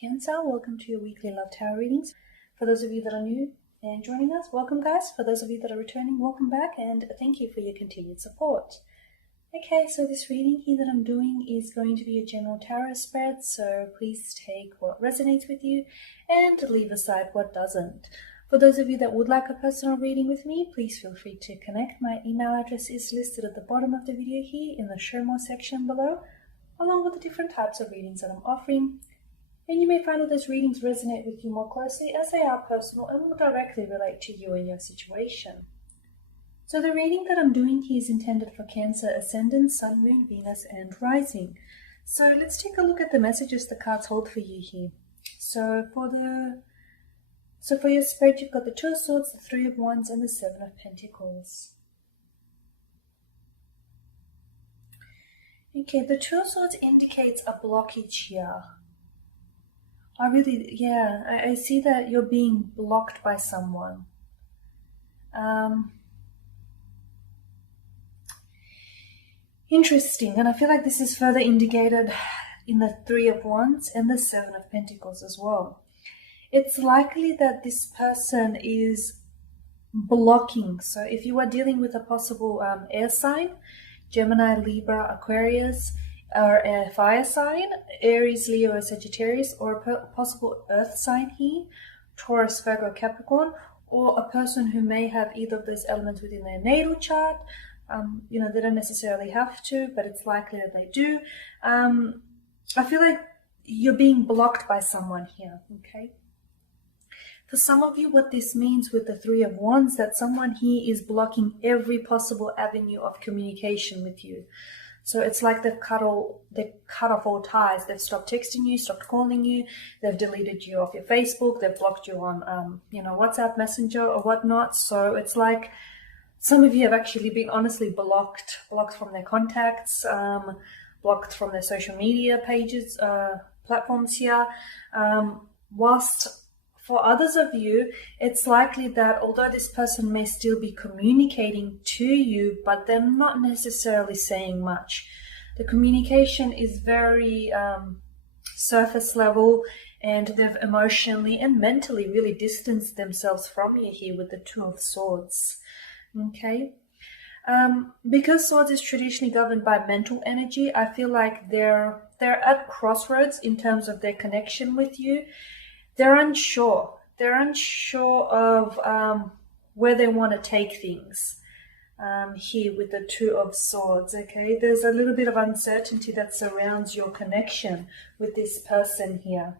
Cancer, welcome to your weekly love tarot readings. For those of you that are new and joining us, welcome guys. For those of you that are returning, welcome back, and thank you for your continued support. Okay, so this reading here that I'm doing is going to be a general tarot spread, so please take what resonates with you and leave aside what doesn't. For those of you that would like a personal reading with me, please feel free to connect. My email address is listed at the bottom of the video here in the show more section below, along with the different types of readings that I'm offering. And you may find that those readings resonate with you more closely as they are personal and will directly relate to you and your situation. So the reading that I'm doing here is intended for Cancer, Ascendant, Sun, Moon, Venus, and Rising. So let's take a look at the messages the cards hold for you here. So for your spread, you've got the Two of Swords, the Three of Wands, and the Seven of Pentacles. Okay, the Two of Swords indicates a blockage here. I see that you're being blocked by someone. Interesting, and I feel like this is further indicated in the Three of Wands and the Seven of Pentacles as well. It's likely that this person is blocking. So if you are dealing with a possible air sign, Gemini, Libra, Aquarius, or a fire sign, Aries, Leo, or Sagittarius, or a possible earth sign here, Taurus, Virgo, Capricorn, or a person who may have either of those elements within their natal chart. They don't necessarily have to, but it's likely that they do. I feel like you're being blocked by someone here, okay? For some of you, what this means with the Three of Wands, that someone here is blocking every possible avenue of communication with you. So it's like they've cut off all ties. They've stopped texting you, stopped calling you. They've deleted you off your Facebook. They've blocked you on, WhatsApp, Messenger, or whatnot. So it's like some of you have actually been honestly blocked from their contacts, blocked from their social media pages, platforms here. Whilst for others of you, it's likely that although this person may still be communicating to you, but they're not necessarily saying much. The communication is very surface level, and they've emotionally and mentally really distanced themselves from you here with the Two of Swords. Okay? Because Swords is traditionally governed by mental energy, I feel like they're at crossroads in terms of their connection with you. They're unsure. They're unsure of where they want to take things here with the Two of Swords, okay? There's a little bit of uncertainty that surrounds your connection with this person here.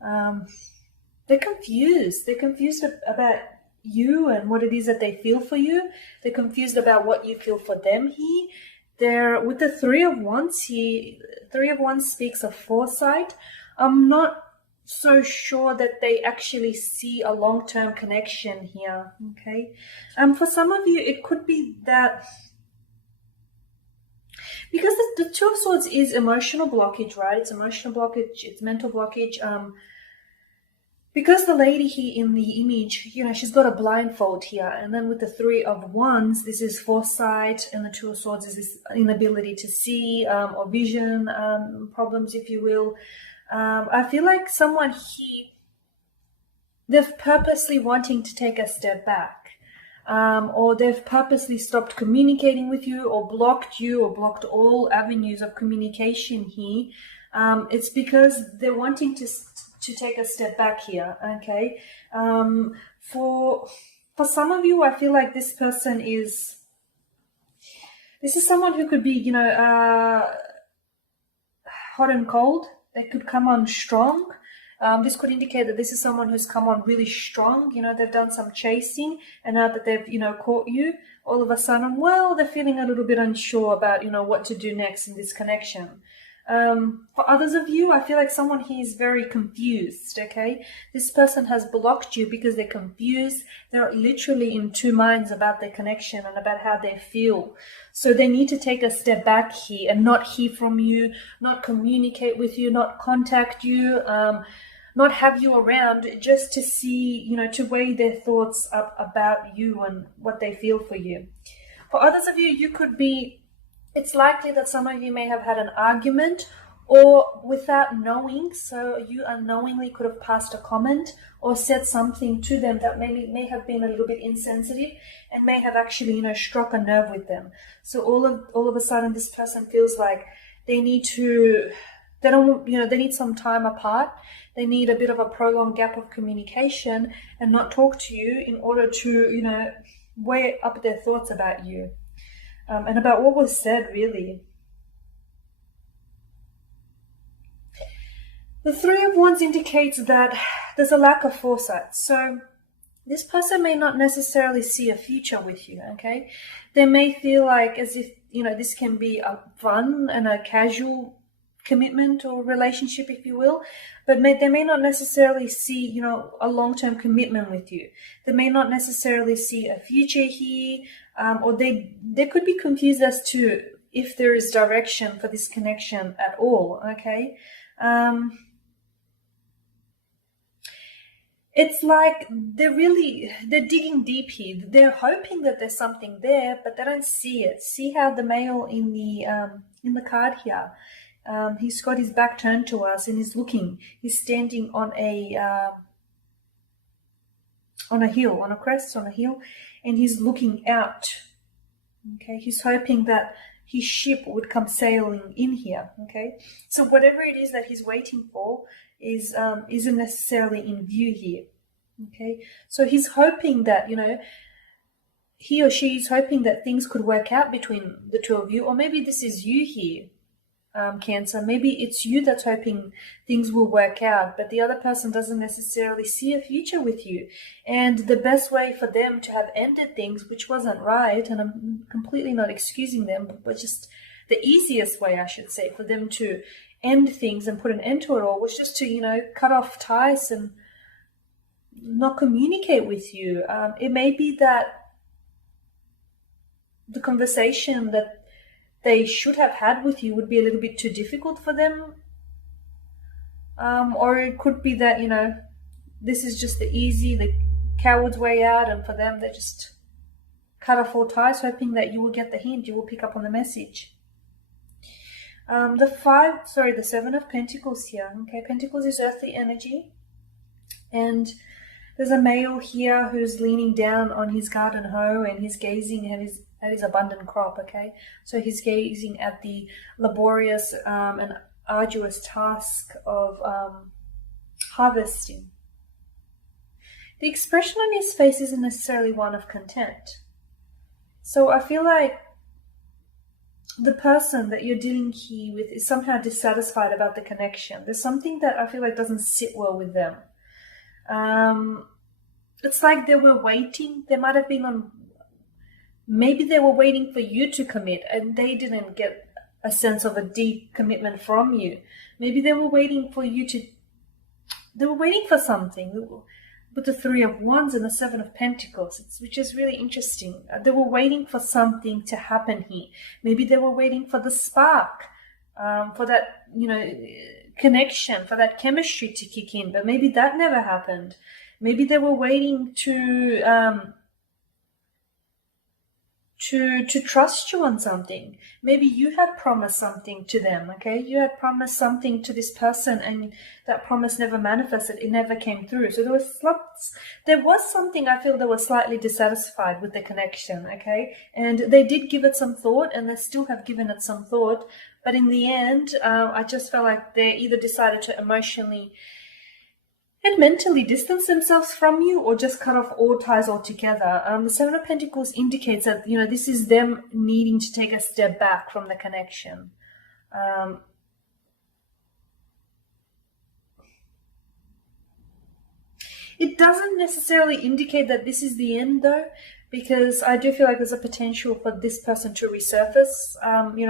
They're confused. They're confused about you and what it is that they feel for you. They're confused about what you feel for them here. They're with the Three of Wands here. Three of Wands speaks of foresight. I'm not so sure that they actually see a long-term connection here, okay? For some of you, it could be that because the Two of Swords is emotional blockage, right? It's emotional blockage, it's mental blockage. Because the lady here in the image, she's got a blindfold here, and then with the Three of Wands, this is foresight, and the Two of Swords is this inability to see or vision problems, if you will. I feel like someone here, they've purposely wanting to take a step back, or they've purposely stopped communicating with you, or blocked all avenues of communication here. It's because they're wanting to take a step back here, okay? For some of you, I feel like this person is someone who could be, hot and cold. They could come on strong. This could indicate that this is someone who's come on really strong. They've done some chasing, and now that they've, caught you, all of a sudden, they're feeling a little bit unsure about, what to do next in this connection. For others of you, I feel like someone here is very confused, okay? This person has blocked you because they're confused. They're literally in two minds about their connection and about how they feel. So they need to take a step back here and not hear from you, not communicate with you, not contact you, not have you around, just to see, to weigh their thoughts up about you and what they feel for you. For others of you, it's likely that some of you may have had an argument or without knowing. So you unknowingly could have passed a comment or said something to them that may have been a little bit insensitive and may have actually, struck a nerve with them. So all of a sudden this person feels like they need some time apart. They need a bit of a prolonged gap of communication and not talk to you in order to, weigh up their thoughts about you, and about what was said, really. The Three of Wands indicates that there's a lack of foresight. So this person may not necessarily see a future with you, okay? They may feel like as if, this can be a fun and a casual commitment or relationship, if you will, but they may not necessarily see, a long-term commitment with you. They may not necessarily see a future here, or they could be confused as to if there is direction for this connection at all, okay? It's like they're digging deep here. They're hoping that there's something there, but they don't see it. See how the male in the card here, he's got his back turned to us and he's looking. He's standing on a hill, on a crest, on a hill, and he's looking out. Okay, he's hoping that his ship would come sailing in here. Okay, so whatever it is that he's waiting for isn't necessarily in view here. Okay, so he's hoping that, he or she is hoping that things could work out between the two of you, or maybe this is you here, Cancer. Maybe it's you that's hoping things will work out, but the other person doesn't necessarily see a future with you. And the best way for them to have ended things, which wasn't right, and I'm completely not excusing them, but just the easiest way, I should say, for them to end things and put an end to it all was just to, cut off ties and not communicate with you. It may be that the conversation that they should have had with you would be a little bit too difficult for them. Or it could be that, this is just the coward's way out, and for them, they just cut off all ties, hoping that you will get the hint, you will pick up on the message. The Seven of Pentacles here. Okay, Pentacles is earthly energy. And there's a male here who's leaning down on his garden hoe and he's gazing at his abundant crop, okay? So he's gazing at the laborious and arduous task of harvesting. The expression on his face isn't necessarily one of content. So I feel like the person that you're dealing here with is somehow dissatisfied about the connection. There's something that I feel like doesn't sit well with them. It's like they were waiting. They might have been maybe they were waiting for you to commit and they didn't get a sense of a deep commitment from you. Maybe they were waiting for something. With the Three of Wands and the Seven of Pentacles, which is really interesting. They were waiting for something to happen here. Maybe they were waiting for the spark, for that, connection, for that chemistry to kick in, but maybe that never happened. Maybe they were waiting to trust you on something. Maybe you had promised something to them, okay? You had promised something to this person and that promise never manifested. It never came through. So there was something, I feel they were slightly dissatisfied with the connection, okay? And they did give it some thought and they still have given it some thought. But in the end, I just felt like they either decided to emotionally and mentally distance themselves from you or just cut off all ties altogether. The Seven of Pentacles indicates that, this is them needing to take a step back from the connection. It doesn't necessarily indicate that this is the end, though, because I do feel like there's a potential for this person to resurface.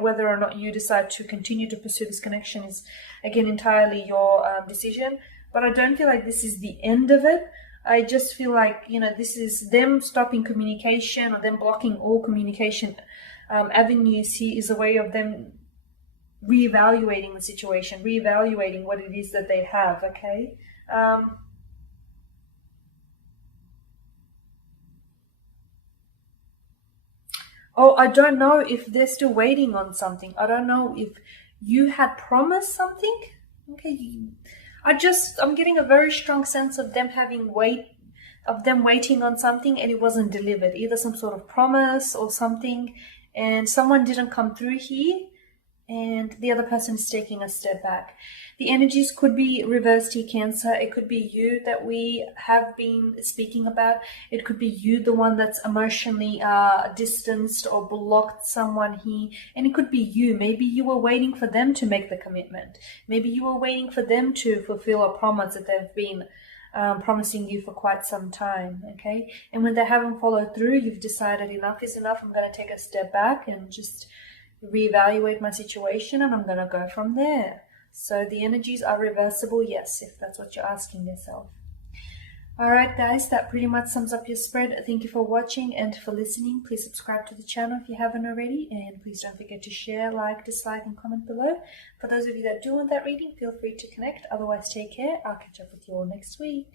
Whether or not you decide to continue to pursue this connection is, again, entirely your decision. But I don't feel like this is the end of it. I just feel like, this is them stopping communication or them blocking all communication avenues here is a way of them reevaluating the situation, reevaluating what it is that they have, okay? I don't know if they're still waiting on something. I don't know if you had promised something. Okay, I'm getting a very strong sense of them waiting on something and it wasn't delivered, either some sort of promise or something, and someone didn't come through here, and the other person is taking a step back. The energies could be reversed here, Cancer. It could be you that we have been speaking about. It could be you, the one that's emotionally distanced or blocked someone here. And it could be you. Maybe you were waiting for them to make the commitment. Maybe you were waiting for them to fulfill a promise that they've been promising you for quite some time, okay? And when they haven't followed through, you've decided enough is enough. I'm going to take a step back and just reevaluate my situation, and I'm going to go from there. So the energies are reversible, yes, if that's what you're asking yourself. Alright guys, that pretty much sums up your spread. Thank you for watching and for listening. Please subscribe to the channel if you haven't already, and please don't forget to share, like, dislike, and comment below. For those of you that do want that reading, feel free to connect. Otherwise, take care. I'll catch up with you all next week.